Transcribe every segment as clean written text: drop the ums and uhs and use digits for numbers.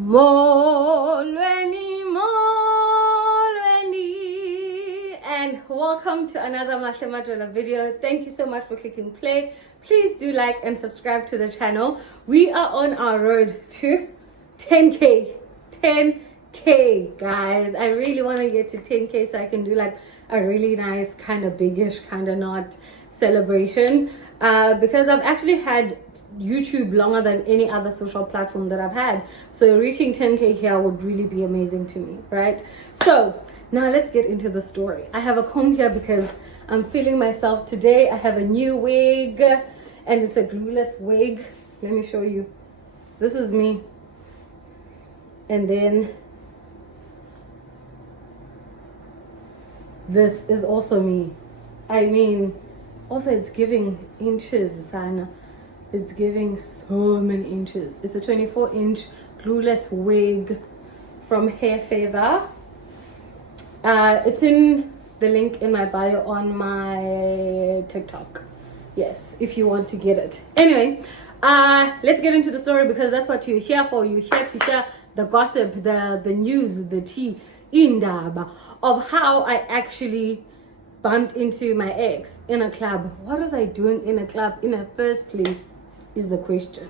Molweni, Molweni, and welcome to another Mahle video. Thank you so much for clicking play. Please do like and subscribe to the channel. We are on our road to 10k 10k guys. I really want to get to 10k so I can do like a really nice kind of biggish kind of not celebration, because I've actually had YouTube longer than any other social platform that I've had. So reaching 10k here would really be amazing to me, right? So now let's get into the story. I have a comb here because I'm feeling myself today. I have a new wig and it's a glueless wig. Let me show you. This is me. And then this is also me. I mean, also it's giving inches, Sana. It's giving so many inches. It's a 24-inch glueless wig from Hair Favor. It's in the link in my bio on my TikTok. Yes, if you want to get it. Anyway, let's get into the story because that's what you're here for. You're here to hear the gossip, the news, the tea, indaba of how I actually bumped into my ex in a club. What was I doing in a club in the first place is the question.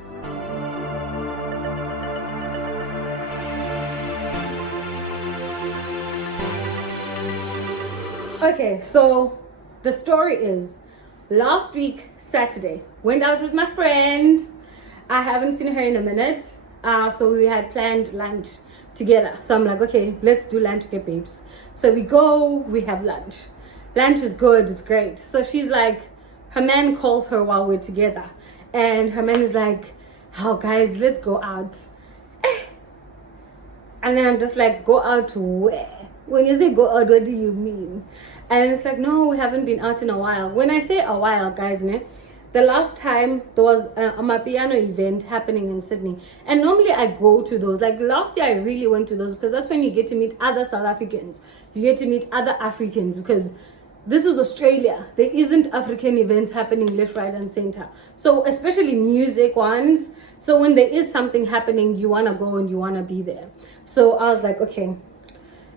Okay, so the story is last week Saturday went out with my friend. I haven't seen her in a minute, so we had planned lunch together. So I'm like, okay, let's do lunch together, babes. So we go, we have lunch. Lunch is good, it's great. So she's like, her man calls her while we're together, and her man is like, oh guys, let's go out. And then I'm just like, go out where? When you say go out, what do you mean? And it's like, no, we haven't been out in a while. When I say a while, guys, the last time there was a Mapiano event happening in Sydney, and normally I go to those. Like last year I really went to those because that's when you get to meet other South Africans, you get to meet other Africans, because this is Australia. There isn't African events happening left, right, and center. So especially music ones. So when there is something happening, you want to go and you want to be there. So I was like, okay,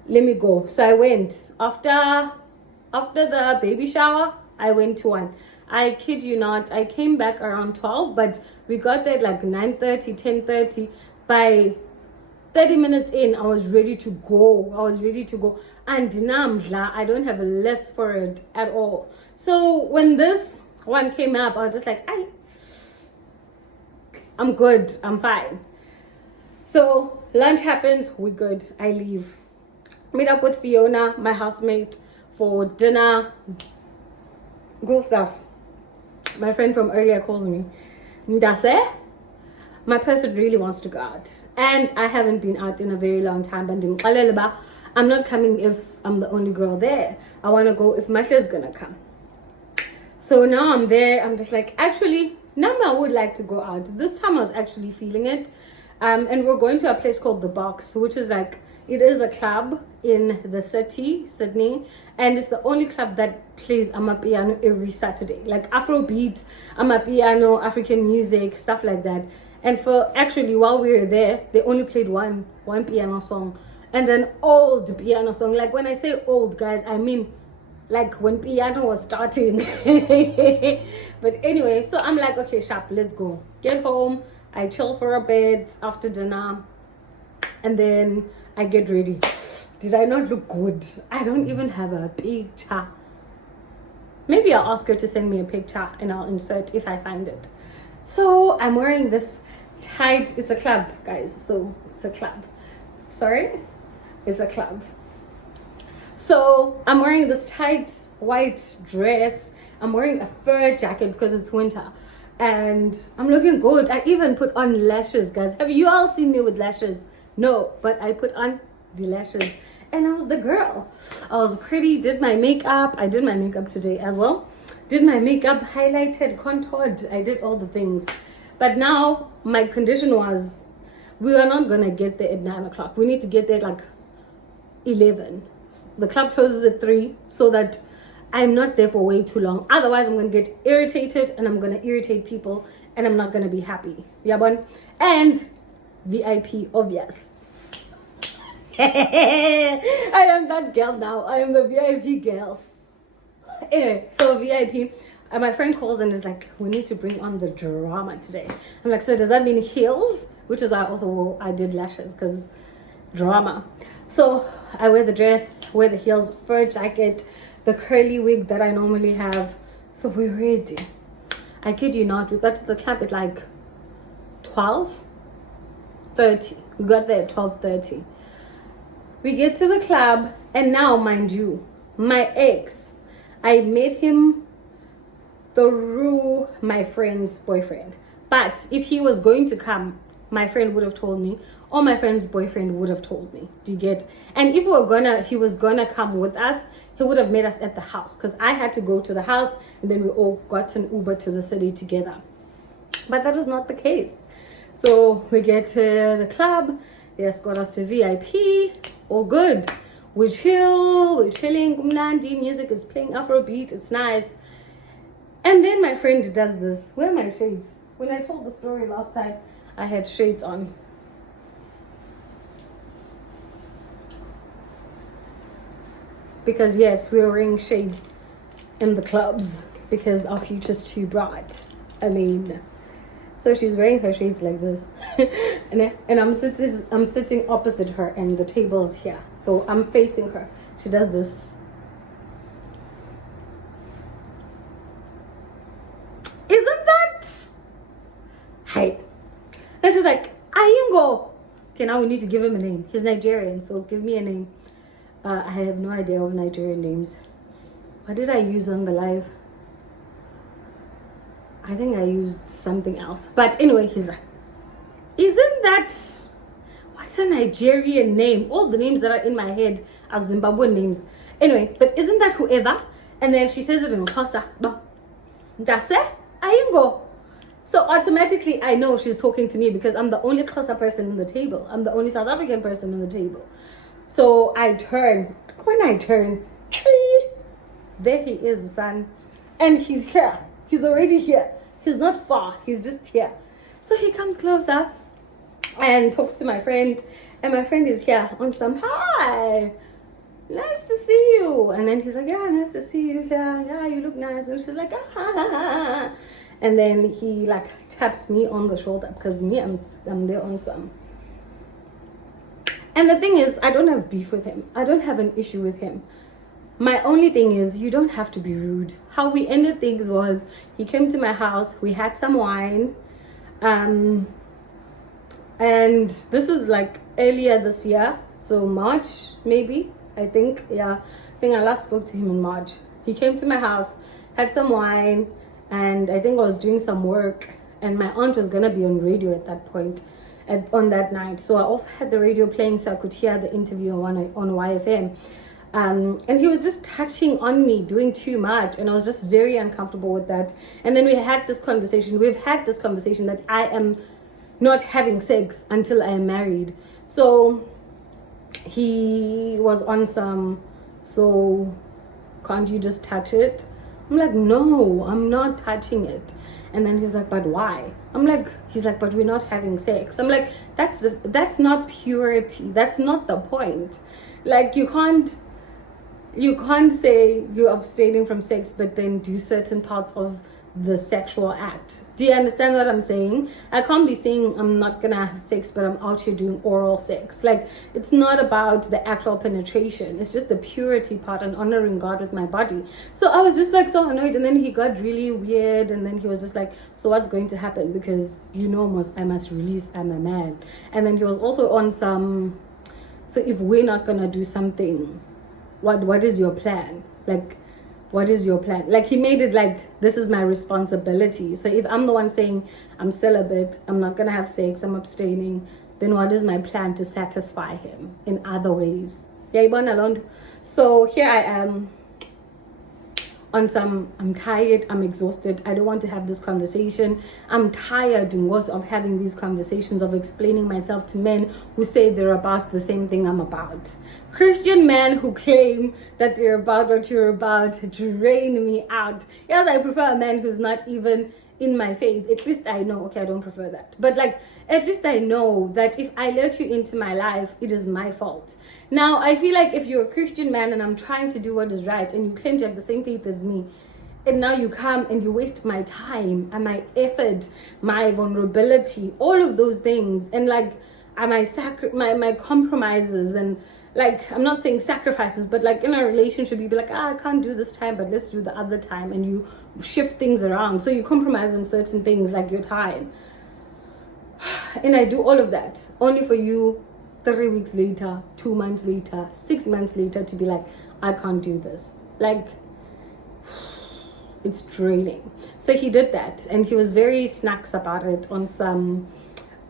let me go. So I went. After the baby shower, I went to one. I kid you not, I came back around 12, but we got there like 9:30, 10:30. By 30 minutes in, I was ready to go. And Namla, I don't have a less for it at all. So when this one came up, I was just like, I'm good, I'm fine. So lunch happens, we're good, I leave. Meet up with Fiona, my housemate, for dinner. Good stuff. My friend from earlier calls me Ndase. My person really wants to go out, and I haven't been out in a very long time. But I'm not coming if I'm the only girl there. I want to go if Mahle is gonna come. So now I'm there. I'm just like, actually, now I would like to go out. This time I was actually feeling it. And we're going to a place called The Box, which is like, it is a club in the city, Sydney, and it's the only club that plays amapiano every Saturday, like Afrobeat, amapiano, African music, stuff like that. And for actually, while we were there, they only played one piano song, and an old piano song. Like when I say old, guys, I mean like when piano was starting. But anyway, so I'm like, okay, sharp, let's go. Get home, I chill for a bit after dinner, and then I get ready. Did I not look good? I don't even have a picture. Maybe I'll ask her to send me a picture and I'll insert if I find it. So I'm wearing this tight, it's a club, guys. So it's a club. Sorry, it's a club. So I'm wearing this tight white dress. I'm wearing a fur jacket because it's winter. And I'm looking good. I even put on lashes, guys. Have you all seen me with lashes? No, but I put on the lashes and I was the girl. I was pretty, did my makeup. I did my makeup today as well. Did my makeup, highlighted, contoured. I did all the things. But now my condition was, we are not gonna get there at 9 o'clock. We need to get there at like 11. The club closes at 3 so that I'm not there for way too long. Otherwise, I'm going to get irritated and I'm going to irritate people and I'm not going to be happy. Yeah, but and VIP, obvious. I am that girl now. I am the VIP girl. Anyway, so VIP, and my friend calls and is like, we need to bring on the drama today. I'm like, so does that mean heels? Which is why I did lashes, because drama. So I wear the dress, wear the heels, fur jacket, the curly wig that I normally have. So we're ready. I kid you not, we got to the club at like 12:30. We got there at 12:30. We get to the club, and now, mind you, my ex, I made him through my friend's boyfriend. But if he was going to come, my friend would have told me, or my friend's boyfriend would have told me. Do you get? And if he was gonna come with us, he would have met us at the house, because I had to go to the house and then we all got an Uber to the city together. But that was not the case. So we get to the club, they escort us to VIP, all good. We chill, we're chilling, umnandi, music is playing Afrobeat, it's nice. And then my friend does this. Where are my shades? When I told the story last time, I had shades on. Because yes, we're wearing shades in the clubs because our future's too bright. I mean, so she's wearing her shades like this, and I'm sitting opposite her, and the table is here, so I'm facing her. She does this. Isn't that hype? And she's like, Ayingo. Okay, now we need to give him a name. He's Nigerian, so give me a name. I have no idea of Nigerian names. What did I use on the live? I think I used something else. But anyway, he's like, isn't that, what's a Nigerian name? All the names that are in my head are Zimbabwean names. Anyway, but isn't that whoever? And then she says it in Xhosa. That's it. Ayingo. So automatically I know she's talking to me because I'm the only Xhosa person in the table. I'm the only South African person in the table. So I turn. When I turn, there he is, son. And he's here. He's already here. He's not far. He's just here. So he comes closer and talks to my friend. And my friend is here on some, hi, nice to see you. And then he's like, yeah, nice to see you. Yeah, you look nice. And she's like, ah. And then he like taps me on the shoulder because I'm there on some. And the thing is, I don't have beef with him. I don't have an issue with him. My only thing is, you don't have to be rude. How we ended things was, he came to my house, we had some wine, and this is like earlier this year, so March maybe, I think, yeah. I think I last spoke to him in March. He came to my house, had some wine, and I think I was doing some work, and my aunt was gonna be on radio at that point, on that night. So I also had the radio playing so I could hear the interview on YFM. And he was just touching on me, doing too much, and I was just very uncomfortable with that. And then we've had this conversation that I am not having sex until I am married. So he was on some, so can't you just touch it? I'm like, no, I'm not touching it. And then he was like, but why? He's like, but we're not having sex. I'm like, that's not purity. That's not the point. Like, you can't say you're abstaining from sex but then do certain parts of the sexual act. Do you understand what I'm saying? I can't be saying I'm not gonna have sex but I'm out here doing oral sex. Like, it's not about the actual penetration, it's just the purity part and honoring God with my body. So I was just like so annoyed, and then he got really weird, and then he was just like, so what's going to happen? Because I must release, I'm a man. And then he was also on some, so if we're not gonna do something, what is your plan? Like, what is your plan? Like, he made it like this is my responsibility. So if I'm the one saying I'm celibate, I'm not gonna have sex, I'm abstaining, then what is my plan to satisfy him in other ways? So here I am on some, I'm tired, I'm exhausted, I don't want to have this conversation. I'm tired of having these conversations, of explaining myself to men who say they're about the same thing I'm about. Christian men who claim that they're about what you're about drain me out. Yes, I prefer a man who's not even in my faith, at least I know, okay, I don't prefer that. But like, at least I know that if I let you into my life, it is my fault. Now, I feel like if you're a Christian man and I'm trying to do what is right and you claim to have the same faith as me, and now you come and you waste my time and my effort, my vulnerability, all of those things, and like my compromises, and like, I'm not saying sacrifices, but like in a relationship you'd be like, I can't do this time, but let's do the other time, and you shift things around. So you compromise on certain things like your time, and I do all of that only for you 3 weeks later, 2 months later, 6 months later to be like, I can't do this. Like, it's draining. So he did that, and he was very snacks about it on some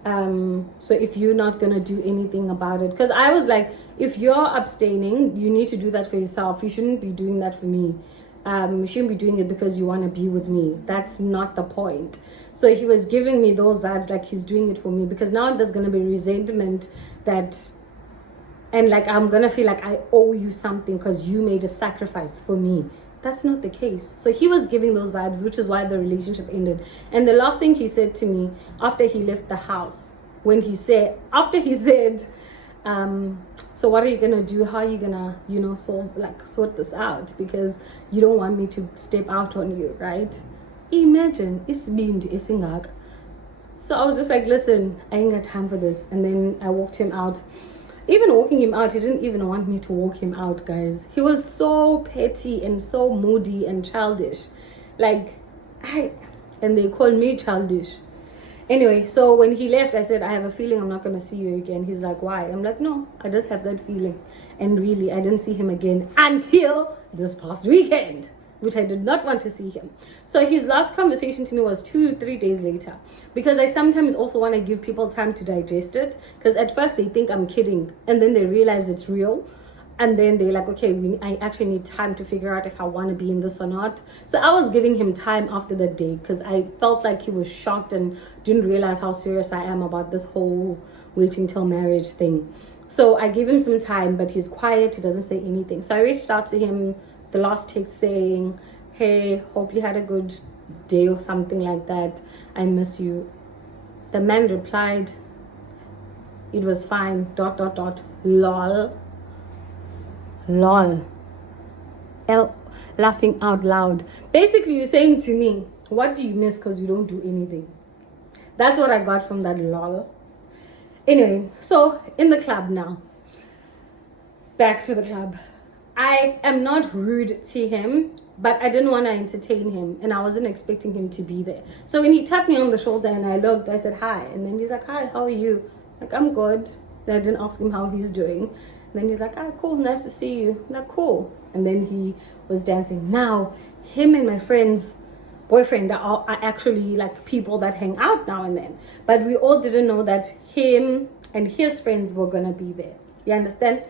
so if you're not gonna do anything about it, because I was like, if you're abstaining, you need to do that for yourself. You shouldn't be doing that for me. You shouldn't be doing it because you want to be with me. That's not the point. So he was giving me those vibes like he's doing it for me, because now there's gonna be resentment that, and like I'm gonna feel like I owe you something because you made a sacrifice for me. That's not the case. So he was giving those vibes, which is why the relationship ended. And the last thing he said to me after he left the house, after he said, so what are you gonna do? How are you gonna, sort this out? Because you don't want me to step out on you, right? Imagine, it's been isingak. So I was just like, listen, I ain't got time for this. And then I walked him out. Even walking him out, he didn't even want me to walk him out, guys. He was so petty and so moody and childish. Like, and they called me childish. Anyway, so when he left, I said, I have a feeling I'm not going to see you again. He's like, why? I'm like, no, I just have that feeling. And really, I didn't see him again until this past weekend, which I did not want to see him. So his last conversation to me was 2-3 days later, because I sometimes also want to give people time to digest it, because at first they think I'm kidding, and then they realize it's real, and then they're like, okay, I actually need time to figure out if I want to be in this or not. So I was giving him time after that day, because I felt like he was shocked and didn't realize how serious I am about this whole waiting till marriage thing. So I gave him some time, but he's quiet, he doesn't say anything. So I reached out to him, the last text saying, hey, hope you had a good day or something like that. I miss you. The man replied, it was fine, ... lol. Lol. Laughing out loud. Basically, you're saying to me, what do you miss because you don't do anything? That's what I got from that lol. Anyway, so in the club now. Back to the club. I am not rude to him, but I didn't want to entertain him, and I wasn't expecting him to be there. So when he tapped me on the shoulder and I looked, I said hi, and then he's like, hi, how are you? Like, I'm good. Then I didn't ask him how he's doing. And then he's like, ah, cool, nice to see you. I'm like, cool. And then he was dancing. Now, him and my friend's boyfriend are actually like people that hang out now and then, but we all didn't know that him and his friends were gonna be there. You understand?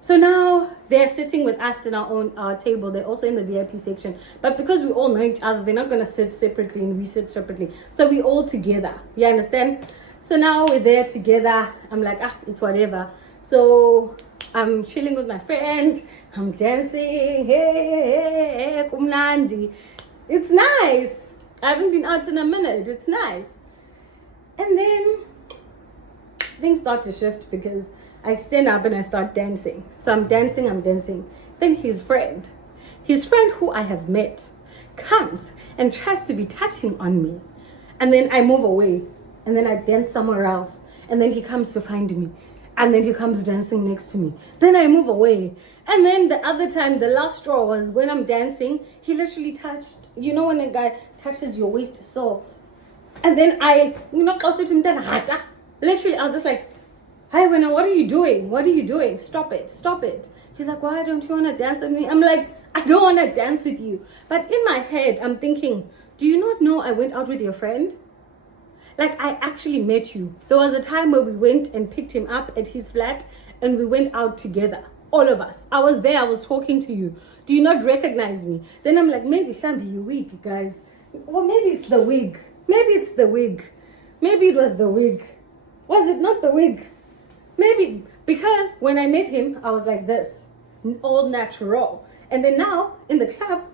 So now they're sitting with us in our table. They're also in the VIP section. But because we all know each other, they're not going to sit separately and we sit separately. So we're all together. You understand? So now we're there together. I'm like, it's whatever. So I'm chilling with my friend. I'm dancing. Hey, kumnandi. It's nice. I haven't been out in a minute. It's nice. And then things start to shift because I stand up and I start dancing. So I'm dancing. Then his friend who I have met, comes and tries to be touching on me. And then I move away. And then I dance somewhere else. And then he comes to find me. And then he comes dancing next to me. Then I move away. And then the other time, the last straw was when I'm dancing, he literally touched, you know when a guy touches your waist so. And then I, closer to him, then literally I was just like, hi, Winna, what are you doing? What are you doing? Stop it. He's like, why don't you want to dance with me? I'm like, I don't want to dance with you. But in my head, I'm thinking, do you not know I went out with your friend? Like, I actually met you. There was a time where we went and picked him up at his flat and we went out together. All of us. I was there. I was talking to you. Do you not recognize me? Then I'm like, maybe Sambi, you're weak, guys. Or maybe it's the wig. Maybe it was the wig. Was it not the wig? Maybe, because when I met him, I was like this, all natural. And then now, in the club,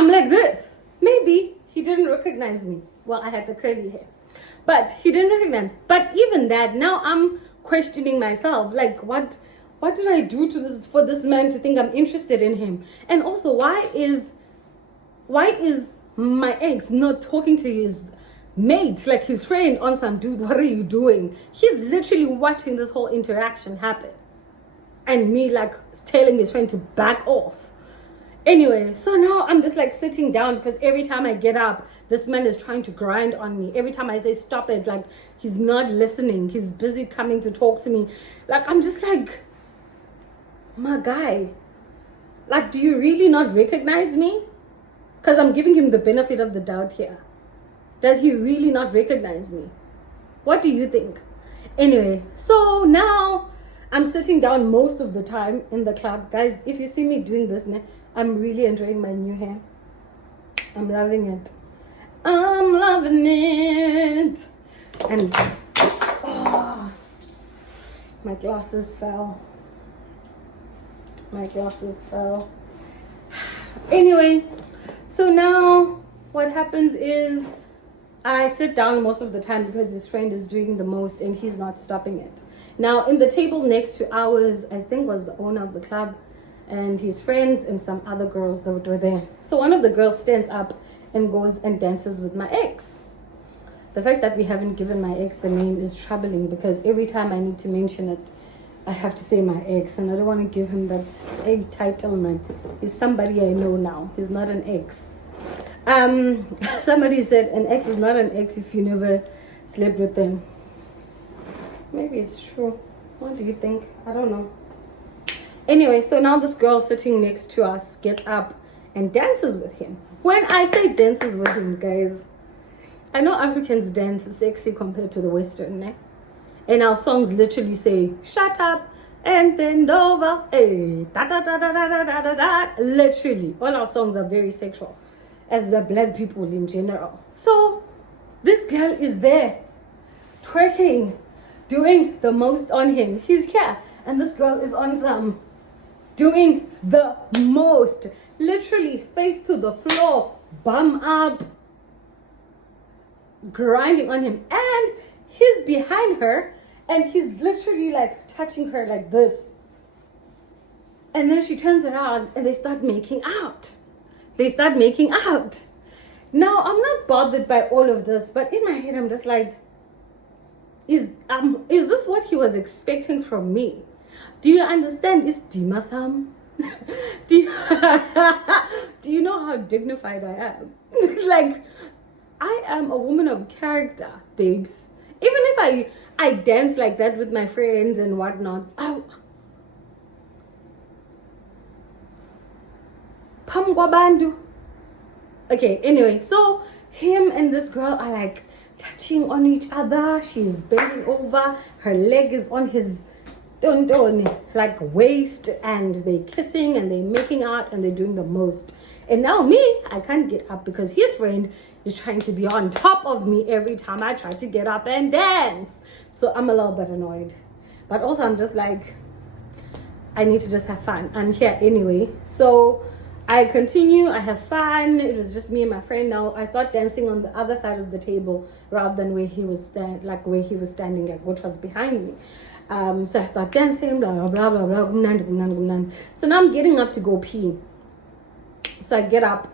I'm like this. Maybe he didn't recognize me. Well, I had the curly hair, but he didn't recognize. But even that, now I'm questioning myself. Like, what did I do to this for this man to think I'm interested in him? And also, why is my ex not talking to his mate, like his friend, on some, dude, what are you doing? He's literally watching this whole interaction happen, and me like telling his friend to back off. Anyway, so now I'm just like sitting down, because every time I get up, this man is trying to grind on me. Every time I say stop it, like, he's not listening. He's busy coming to talk to me. Like, I'm just like, my guy, like, do you really not recognize me? Because I'm giving him the benefit of the doubt here. Does he really not recognize me? What do you think? Anyway, so now I'm sitting down most of the time in the club. Guys, if you see me doing this, I'm really enjoying my new hair. I'm loving it. I'm loving it. And my glasses fell. Anyway, so now what happens is I sit down most of the time because his friend is doing the most and he's not stopping it. Now, in the table next to ours, I think was the owner of the club and his friends and some other girls that were there. So one of the girls stands up and goes and dances with my ex. The fact that we haven't given my ex a name is troubling, because every time I need to mention it, I have to say my ex, and I don't want to give him that egg title, man. He's somebody I know now. He's not an ex. Somebody said an ex is not an ex if you never slept with them. Maybe it's true. What do you think? I don't know. Anyway, so now this girl sitting next to us gets up and dances with him. When I say dances with him, guys, I know Africans dance sexy compared to the Western, eh? And our songs literally say, shut up and bend over. Hey, da da da da da da da da da. Literally, all our songs are very sexual, as the black people in general. So this girl is there, twerking, doing the most on him. He's here, and this girl is on some, doing the most. Literally face to the floor, bum up, grinding on him. And he's behind her, and he's literally like touching her like this. And then she turns around and they start making out. Now, I'm not bothered by all of this, but in my head, I'm just like, is this what he was expecting from me? Do you understand? Is Dimasam? Do you know how dignified I am? Like, I am a woman of character, babes. Even if I dance like that with my friends and whatnot, Pamgwabandu. Okay, anyway, so him and this girl are like touching on each other. She's bending over, her leg is on his like waist, and they kissing and they making out and they're doing the most. And now me, I can't get up because his friend is trying to be on top of me every time I try to get up and dance. So I'm a little bit annoyed, but also I'm just like, I need to just have fun. I'm here anyway, so I continue, I have fun. It was just me and my friend. Now I start dancing on the other side of the table rather than where he was standing, like which was behind me. So I start dancing, blah blah blah blah blah. So now I'm getting up to go pee. So I get up,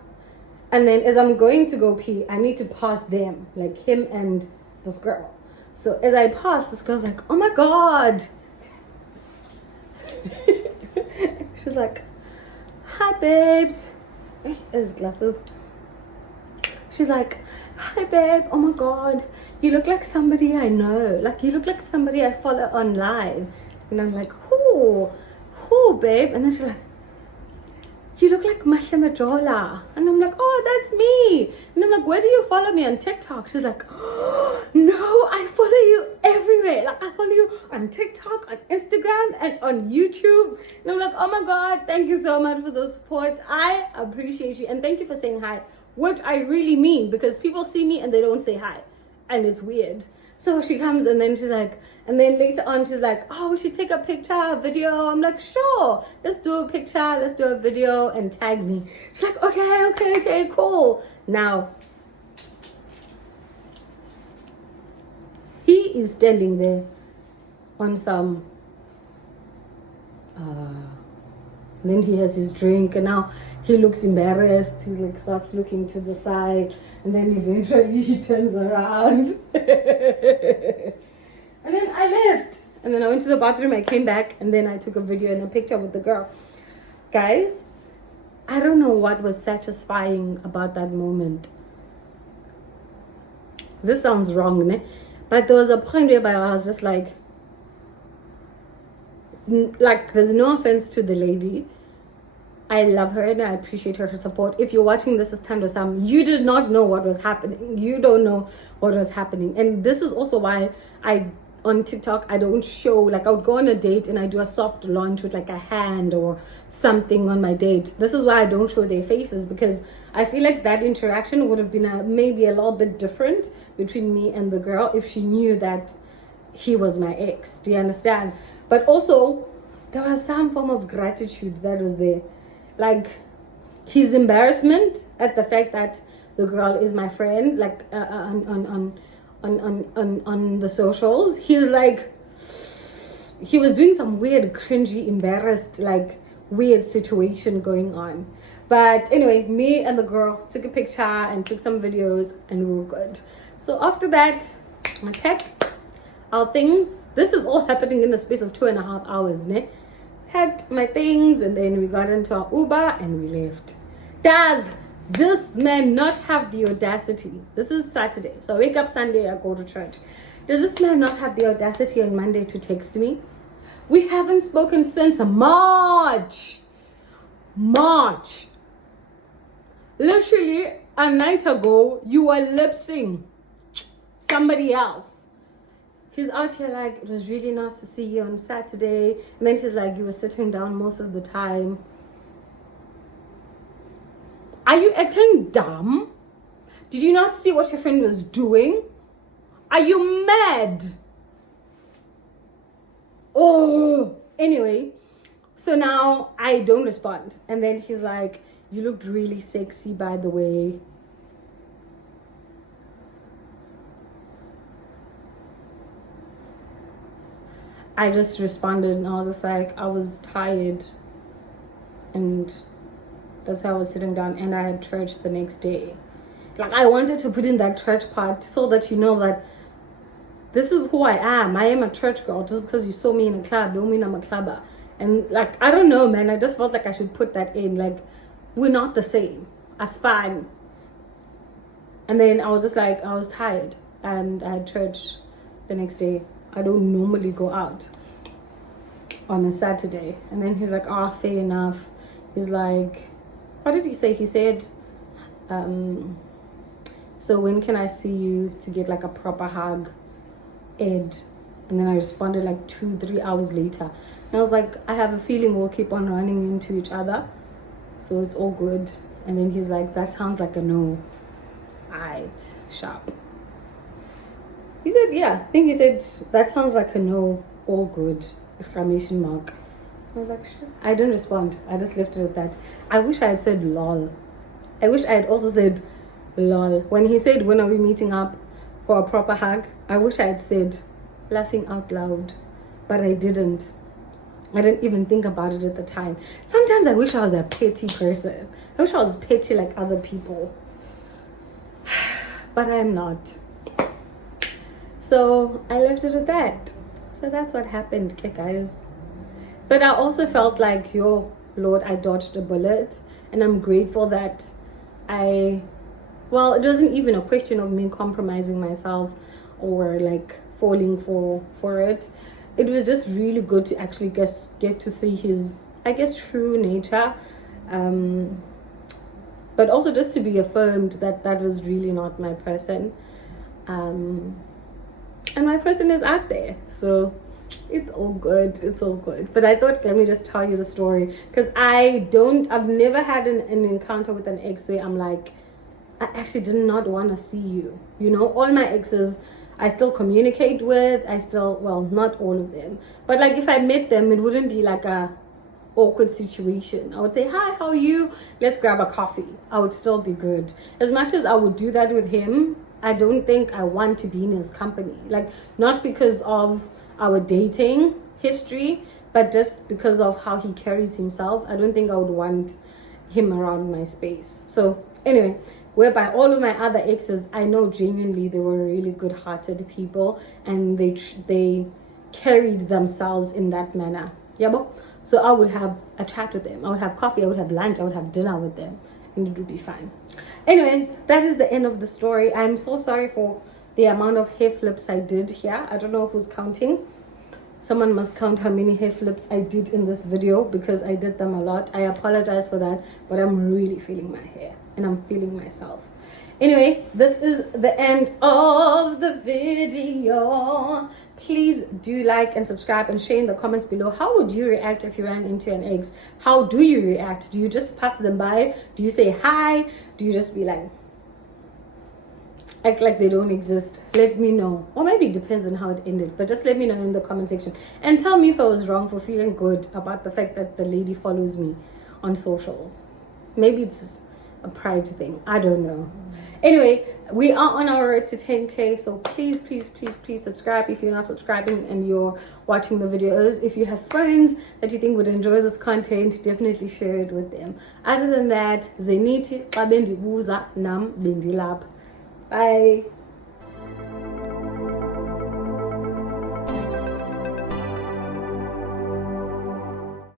and then as I'm going to go pee, I need to pass them, like him and this girl. So as I pass, this girl's like, "Oh my god!" She's like, "Hi, babes." There's glasses. She's like, "Hi, babe. Oh my god, you look like somebody I know. Like, you look like somebody I follow online." And I'm like, who, babe? And then she's like, "You look like Mahle." And I'm like, "Oh, that's me." And I'm like, "Where do you follow me on TikTok?" She's like, "Oh, no, I follow you everywhere. Like, I follow you on TikTok, on Instagram, and on YouTube." And I'm like, "Oh my god, thank you so much for the support. I appreciate you. And thank you for saying hi." Which I really mean, because people see me and they don't say hi. And it's weird. So she comes and then she's like, and then later on she's like, oh, we should take a picture, a video. I'm like, sure, let's do a picture, let's do a video and tag me. She's like, okay, cool. Now, he is standing there on some, and then he has his drink and now he looks embarrassed. He like starts looking to the side and then eventually he turns around. And then I left. And then I went to the bathroom, I came back, and then I took a video and a picture with the girl. Guys, I don't know what was satisfying about that moment. This sounds wrong, né? But there was a point whereby I was just like, there's no offense to the lady. I love her and I appreciate her support. If you're watching this as Tando-sam, you did not know what was happening. You don't know what was happening. And this is also why on TikTok, I don't show, like I would go on a date and I do a soft launch with like a hand or something on my date. This is why I don't show their faces, because I feel like that interaction would have been maybe a little bit different between me and the girl if she knew that he was my ex. Do you understand? But also, there was some form of gratitude that was there. Like his embarrassment at the fact that the girl is my friend, like on the socials. He's like, he was doing some weird, cringy, embarrassed, like weird situation going on. But anyway, me and the girl took a picture and took some videos and we were good. So after that, I packed our things. This is all happening in the space of 2.5 hours, ne? Packed my things and then we got into our Uber and we left. Does this man not have the audacity? This is Saturday, so I wake up Sunday, I go to church. Does this man not have the audacity on Monday to text me? We haven't spoken since March. Literally a night ago, you were lip-syncing somebody else. He's out here like, it was really nice to see you on Saturday. And then he's like, you were sitting down most of the time. Are you acting dumb? Did you not see what your friend was doing? Are you mad? Oh, anyway. So now I don't respond. And then he's like, you looked really sexy, by the way. I just responded and I was just like, I was tired. And that's why I was sitting down and I had church the next day. Like I wanted to put in that church part so that you know that this is who I am. I am a church girl. Just because you saw me in a club don't mean I'm a clubber. And like, I don't know, man. I just felt like I should put that in. Like, we're not the same. As fine. And then I was just like, I was tired. And I had church the next day. I don't normally go out on a Saturday. And then he's like, oh, fair enough. He's like, what did he say? He said, so when can I see you to get like a proper hug, Ed? And then I responded like 2-3 hours later. And I was like, I have a feeling we'll keep on running into each other. So it's all good. And then he's like, that sounds like a no. Alright, sharp. He said, yeah, I think he said, that sounds like a no, all good, exclamation mark. I was like, sure. I didn't respond. I just left it at that. I wish I had said lol. I wish I had also said lol. When he said, when are we meeting up for a proper hug? I wish I had said laughing out loud. But I didn't. I didn't even think about it at the time. Sometimes I wish I was a petty person. I wish I was petty like other people. But I'm not. So I left it at that. So that's what happened, okay, guys. But I also felt like, yo, Lord, I dodged a bullet. And I'm grateful that it wasn't even a question of me compromising myself or like falling for it. It was just really good to actually get to see his, I guess, true nature. But also just to be affirmed that that was really not my person. And my person is out there. So it's all good. It's all good. But I thought, let me just tell you the story. Because I've never had an encounter with an ex where I'm like, I actually did not want to see you. You know, all my exes, I still communicate with. Well, not all of them, but like if I met them, it wouldn't be like a awkward situation. I would say, hi, how are you? Let's grab a coffee. I would still be good. As much as I would do that with him, I don't think I want to be in his company. Like, not because of our dating history, but just because of how he carries himself. I don't think I would want him around my space. So anyway, whereby all of my other exes, I know genuinely they were really good-hearted people, and they carried themselves in that manner. Yeah, so I would have a chat with them. I would have coffee. I would have lunch. I would have dinner with them, and it would be fine. Anyway, that is the end of the story. I'm so sorry for the amount of hair flips I did here. I don't know who's counting. Someone must count how many hair flips I did in this video, because I did them a lot. I apologize for that, but I'm really feeling my hair and I'm feeling myself. Anyway, this is the end of the video. Please do like and subscribe and share in the comments below. How would you react if you ran into an ex? How do you react? Do you just pass them by? Do you say hi? Do you just be like, act like they don't exist? Let me know. Or maybe it depends on how it ended, but just let me know in the comment section and tell me if I was wrong for feeling good about the fact that the lady follows me on socials. Maybe it's a pride thing, I don't know. Anyway, we are on our road to 10k, so please subscribe if you're not subscribing and you're watching the videos. If you have friends that you think would enjoy this content, definitely share it with them. Other than that, zeniti xa bendibuza nam bendilapha. Bye.